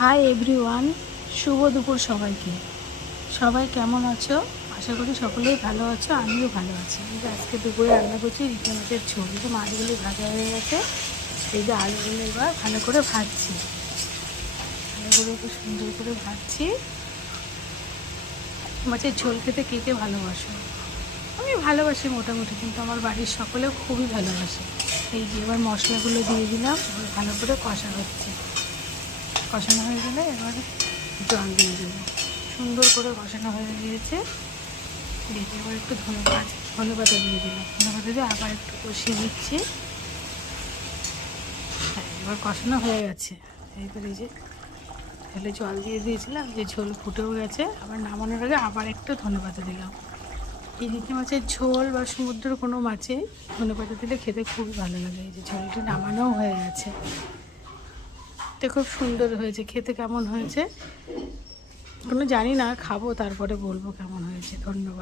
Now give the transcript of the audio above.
Hi everyone, শুভ দুপুর সবাইকে। সবাই কেমন আছো? আশা করি সকলেই ভালো আছো, আমিও ভালো আছি। এই যে আজকে দুপুরে রান্না করছি রিঠে মাছের ঝোল। এই যে মাছগুলি ভাজা হয়ে গেছে, এই যে আলুগুলো এবার ভালো করে ভাজছি, ভালো করে একটু সুন্দর করে ভাজছি। মাছের ঝোল খেতে কে কে ভালোবাসো? আমি ভালোবাসি মোটামুটি, কিন্তু আমার বাড়ির সকলেও খুবই ভালোবাসে। এই যে এবার মশলাগুলো দিয়ে দিলাম, এবার ভালো করে কষা হচ্ছে। কষানো হয়ে গেলে এবার জল দিয়ে দেবো। সুন্দর করে কষানো হয়ে গিয়েছে, দিয়ে এবার একটু ধনেপাতা দিয়ে দিলাম। ধনেপাতা দিয়ে আবার একটু কষিয়ে নিচ্ছি। হ্যাঁ, এবার কষানো হয়ে গেছে। এইবার এই যে ঝোলে জল দিয়ে দিয়েছিলাম, যে ঝোল ফুটেও গেছে। আবার নামানোর আগে আবার একটু ধনেপাতা দিলাম। এই রিঠে মাছের ঝোল বা সমুদ্রের কোনো মাছে ধনেপাতা দিলে খেতে খুবই ভালো লাগে। এই যে ঝোলটি নামানোও হয়ে গেছে, তো খুব সুন্দর হয়েছে। খেতে কেমন হয়েছে কোনো জানি না, খাবো তারপরে বলবো কেমন হয়েছে। ধন্যবাদ।